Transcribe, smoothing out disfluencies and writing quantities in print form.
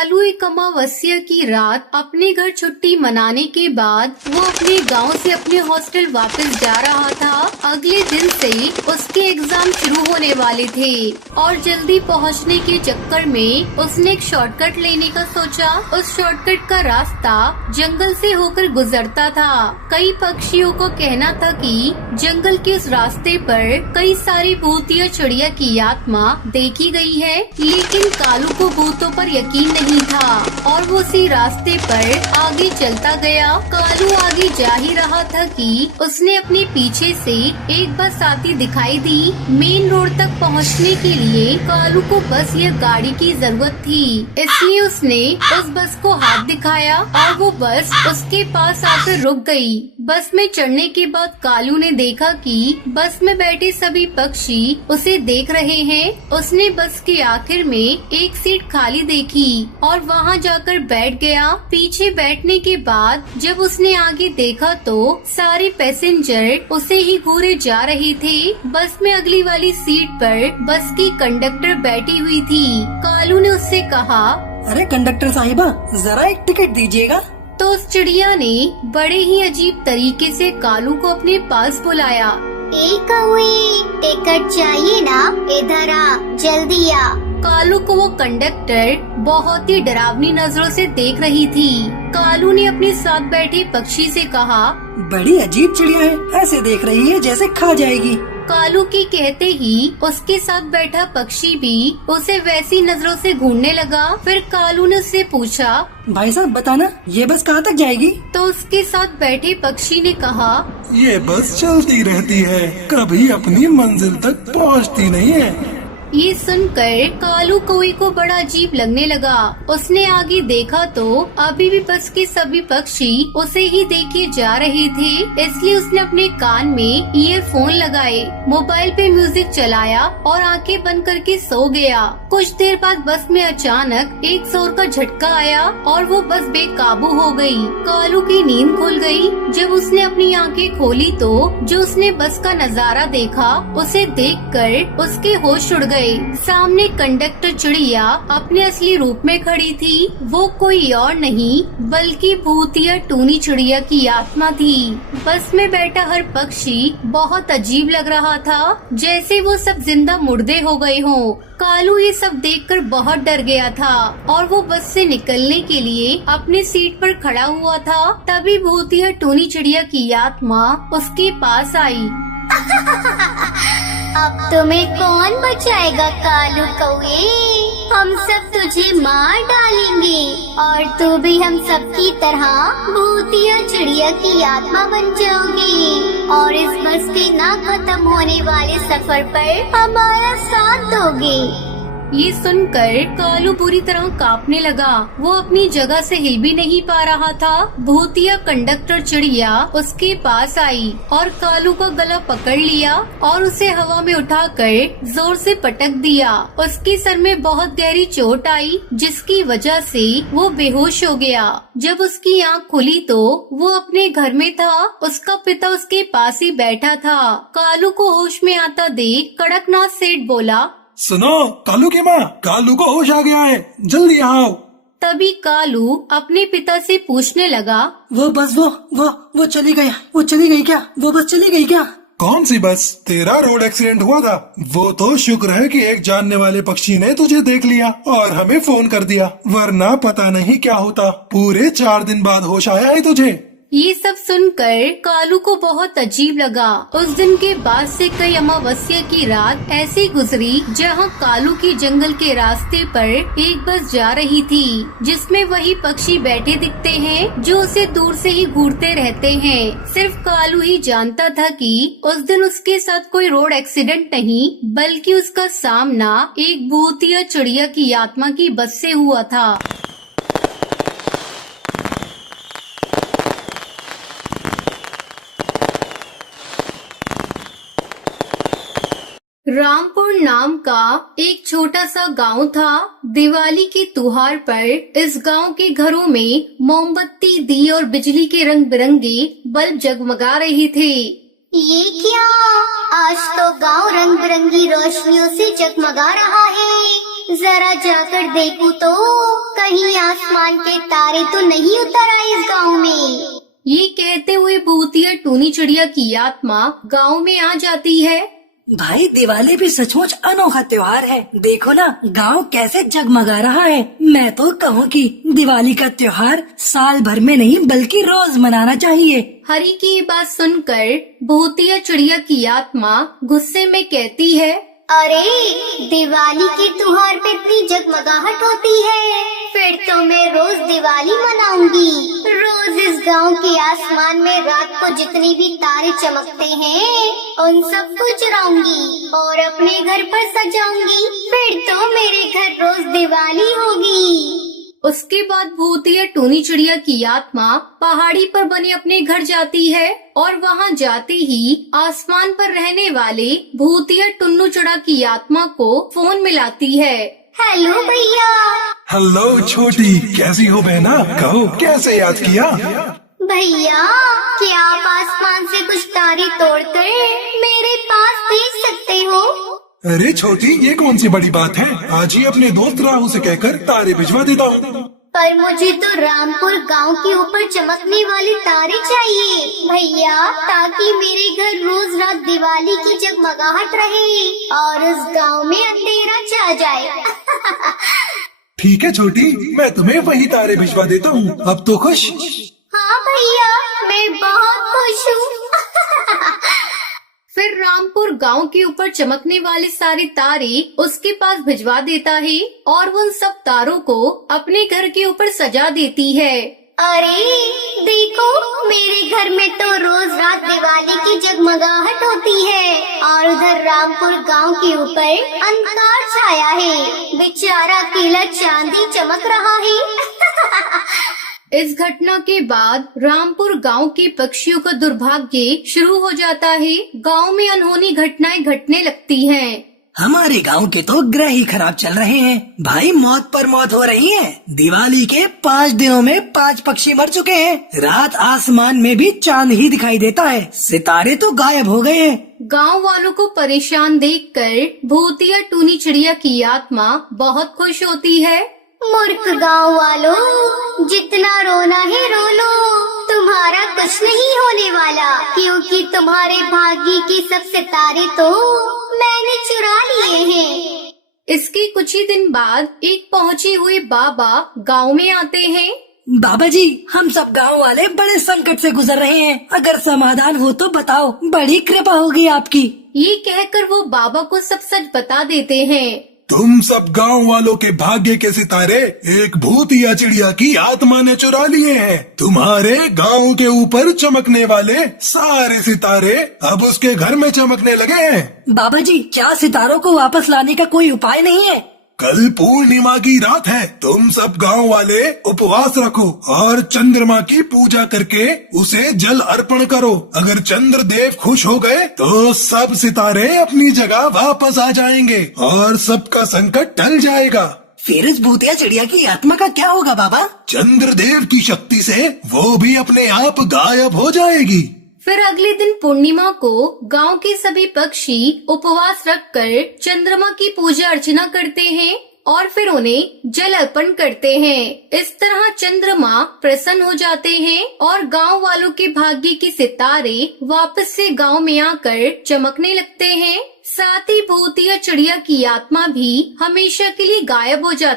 कालू एक अमावस्या की रात अपने घर छुट्टी मनाने के बाद वो अपने गांव से अपने हॉस्टल वापस जा रहा था। अगले दिन से उसके एग्जाम शुरू होने वाले थे और जल्दी पहुंचने के चक्कर में उसने एक शॉर्टकट लेने का सोचा। उस शॉर्टकट का रास्ता जंगल से होकर गुजरता था। कई पक्षियों का कहना था कि जंगल के उस रास्ते पर कई सारी भूत या चिड़िया की आत्मा देखी गई है, लेकिन कालू को भूतों पर यकीन नहीं था और वो उसी रास्ते पर आगे चलता गया। कालू आगे जा ही रहा था कि उसने अपने पीछे से एक बस आती दिखाई दी। मेन रोड तक पहुंचने के लिए कालू को बस या गाड़ी की जरूरत थी, इसलिए उसने उस बस को हाथ दिखाया और वो बस उसके पास आकर रुक गई। बस में चढ़ने के बाद कालू ने देखा कि बस में बैठे सभी पक्षी उसे देख रहे हैं। उसने बस के आखिर में एक सीट खाली देखी और वहां जाकर बैठ गया। पीछे बैठने के बाद जब उसने आगे देखा तो सारे पैसेंजर उसे ही घूरे जा रहे थे। बस में अगली वाली सीट पर बस की कंडक्टर बैठी हुई थी। कालू ने उससे कहा, अरे कंडक्टर साहिबा, जरा एक टिकट दीजिएगा। तो उस चिड़िया ने बड़े ही अजीब तरीके से कालू को अपने पास बुलाया। एक कौवे, टिकट चाहिए ना? इधर आ, जल्दी आ। कालू को वो कंडक्टर बहुत ही डरावनी नजरों से देख रही थी। कालू ने अपने साथ बैठे पक्षी से कहा, बड़ी अजीब चिड़िया है, ऐसे देख रही है जैसे खा जाएगी। कालू की कहते ही उसके साथ बैठा पक्षी भी उसे वैसी नजरों से घूरने लगा। फिर कालू ने उससे पूछा, भाई साहब बताना, ये बस कहाँ तक जाएगी? तो उसके साथ बैठे पक्षी ने कहा, ये बस चलती रहती है, कभी अपनी मंजिल तक पहुंचती नहीं है। ये सुनकर कालू कौवे को बड़ा अजीब लगने लगा। उसने आगे देखा तो अभी भी बस के सभी पक्षी उसे ही देखे जा रहे थे, इसलिए उसने अपने कान में ईयरफोन लगाए, मोबाइल पे म्यूजिक चलाया और आंखें बंद करके सो गया। कुछ देर बाद बस में अचानक एक जोर का झटका आया और वो बस बेकाबू हो गई। कालू की नींद खुल गई। जब उसने अपनी आंखें खोली तो जो उसने बस का नजारा देखा, उसे देखकर उसके होश उड़ गए। सामने कंडक्टर चिड़िया अपने असली रूप में खड़ी थी। वो कोई और नहीं बल्कि भूत या टूनी चिड़िया की आत्मा थी। बस में बैठा हर पक्षी बहुत अजीब लग रहा था, जैसे वो सब जिंदा मुर्दे हो गए हों। कालू ये सब देखकर बहुत डर गया था और वो बस से निकलने के लिए अपने सीट पर खड़ा हुआ था। तभी भूत या टूनी चिड़िया की आत्मा उसके पास आई। अब तुम्हें कौन बचाएगा कालू कौवे? हम सब तुझे मार डालेंगे और तू भी हम सब की तरह भूतिया चिड़िया की आत्मा बन जाओगी और इस बस के ना खत्म होने वाले सफर पर हमारा साथ दोगे। ये सुनकर कालू बुरी तरह कांपने लगा। वो अपनी जगह से हिल भी नहीं पा रहा था। भूतिया कंडक्टर चिड़िया उसके पास आई और कालू का गला पकड़ लिया और उसे हवा में उठाकर जोर से पटक दिया। उसके सर में बहुत गहरी चोट आई, जिसकी वजह से वो बेहोश हो गया। जब उसकी आंख खुली तो वो अपने घर में था। उसका पिता उसके पास ही बैठा था। कालू को होश में आता देख कड़कनाथ सेठ बोला, सुनो कालू की माँ, कालू को होश आ गया है, जल्दी यहाँ आओ। तभी कालू अपने पिता से पूछने लगा, वो बस वो चली गई, वो चली गई क्या? वो बस चली गई क्या? कौन सी बस? तेरा रोड एक्सीडेंट हुआ था। वो तो शुक्र है कि एक जानने वाले पक्षी ने तुझे देख लिया और हमें फोन कर दिया, वरना पता नहीं क्या होता। पूरे 4 दिन बाद होश आया है तुझे। ये सब सुनकर कालू को बहुत अजीब लगा। उस दिन के बाद से कई अमावस्या की रात ऐसी गुजरी जहाँ कालू की जंगल के रास्ते पर एक बस जा रही थी, जिसमें वही पक्षी बैठे दिखते हैं जो उसे दूर से ही घूरते रहते हैं। सिर्फ कालू ही जानता था कि उस दिन उसके साथ कोई रोड एक्सीडेंट नहीं, बल्कि उसका सामना एक भूत या चिड़िया की आत्मा की बस से हुआ था। रामपुर नाम का एक छोटा सा गांव था। दिवाली के त्योहार पर इस गांव के घरों में मोमबत्ती, दिए और बिजली के रंग बिरंगे बल्ब जगमगा रहे थे। ये क्या? आज तो गांव रंग बिरंगी रोशनियों से जगमगा रहा है। जरा जाकर देखूं तो कहीं आसमान के तारे तो नहीं उतर आए इस गांव में। ये कहते हुए भूतिया टूनी चिड़िया की आत्मा गांव में आ जाती है। भाई दिवाली भी सचमुच अनोखा त्योहार है। देखो ना गांव कैसे जगमगा रहा है। मैं तो कहूँ कि दिवाली का त्योहार साल भर में नहीं बल्कि रोज मनाना चाहिए। हरी की ये बात सुनकर भूतिया चिड़िया की आत्मा गुस्से में कहती है, अरे दिवाली के त्योहार पे इतनी जगमगाहट होती है, फिर तो मैं रोज दिवाली मनाऊंगी। रोज इस गांव के आसमान में रात को जितनी भी तारे चमकते हैं उन सबको चुराऊंगी और अपने घर पर सजाऊंगी। फिर तो मेरे घर रोज दिवाली होगी। उसके बाद भूतिया टूनी चिड़िया की आत्मा पहाड़ी पर बने अपने घर जाती है और वहां जाते ही आसमान पर रहने वाले भूतिया टुन्नू चिड़ा की आत्मा को फोन मिलाती है। हेलो भैया। हेलो छोटी, कैसी हो बहना? कहो कैसे याद किया? भैया क्या आप आसमान से कुछ तारे तोड़कर मेरे पास भेज सकते हो? अरे छोटी, ये कौन सी बड़ी बात है? आज ही अपने दोस्त राहु से कहकर तारे भिजवा देता हूँ। पर मुझे तो रामपुर गांव के ऊपर चमकने वाले तारे चाहिए भैया, ताकि मेरे घर रोज रात दिवाली की जगमगाहट रहे और उस गांव में अंधेरा छा जाए। ठीक है छोटी, मैं तुम्हें वही तारे भिजवा देता हूँ। अब तो खुश? हाँ भैया, मैं बहुत खुश हूँ। फिर रामपुर गांव के ऊपर चमकने वाले सारे तारे उसके पास भिजवा देता है और वो उन सब तारों को अपने घर के ऊपर सजा देती है। अरे देखो, मेरे घर में तो रोज रात दिवाली की जगमगाहट होती है और उधर रामपुर गांव के ऊपर अंधकार छाया है। बेचारा अकेला चांदी चमक रहा है। इस घटना के बाद रामपुर गांव के पक्षियों का दुर्भाग्य शुरू हो जाता है। गांव में अनहोनी घटनाएं घटने लगती हैं। हमारे गांव के तो ग्रह ही खराब चल रहे हैं भाई। मौत पर मौत हो रही है। दिवाली के 5 दिनों में 5 पक्षी मर चुके हैं। रात आसमान में भी चांद ही दिखाई देता है, सितारे तो गायब हो गए हैं। गांव वालों को परेशान देखकर भूतिया टूनी चिड़िया की आत्मा बहुत खुश होती है। मूर्ख गांव वालों, जितना रोना है रो लो, तुम्हारा कुछ नहीं होने वाला, क्योंकि तुम्हारे भाग्य के सब सितारे तो मैंने चुरा लिए हैं। इसके कुछ ही दिन बाद एक पहुंचे हुए बाबा गांव में आते हैं। बाबा जी, हम सब गांव वाले बड़े संकट से गुजर रहे हैं। अगर समाधान हो तो बताओ, बड़ी कृपा होगी आपकी। ये कहकर वो बाबा को सब सच बता देते हैं। तुम सब गांव वालों के भाग्य के सितारे एक भूतिया चिड़िया की आत्मा ने चुरा लिए हैं। तुम्हारे गांव के ऊपर चमकने वाले सारे सितारे अब उसके घर में चमकने लगे हैं। बाबा जी, क्या सितारों को वापस लाने का कोई उपाय नहीं है? कल पूर्णिमा की रात है। तुम सब गांव वाले उपवास रखो और चंद्रमा की पूजा करके उसे जल अर्पण करो। अगर चंद्र देव खुश हो गए तो सब सितारे अपनी जगह वापस आ जाएंगे और सबका संकट टल जाएगा। फिर इस भूतिया चिड़िया की आत्मा का क्या होगा बाबा? चंद्रदेव की शक्ति से वो भी अपने आप गायब हो जाएगी। फिर अगले दिन पूर्णिमा को गांव के सभी पक्षी उपवास रखकर चंद्रमा की पूजा अर्चना करते हैं और फिर उन्हें जल अर्पण करते हैं। इस तरह चंद्रमा प्रसन्न हो जाते हैं और गांव वालों के भाग्य के सितारे वापस से गांव में आकर चमकने लगते हैं। साथ ही भूतिया चिड़िया की आत्मा भी हमेशा के लिए गायब हो जाती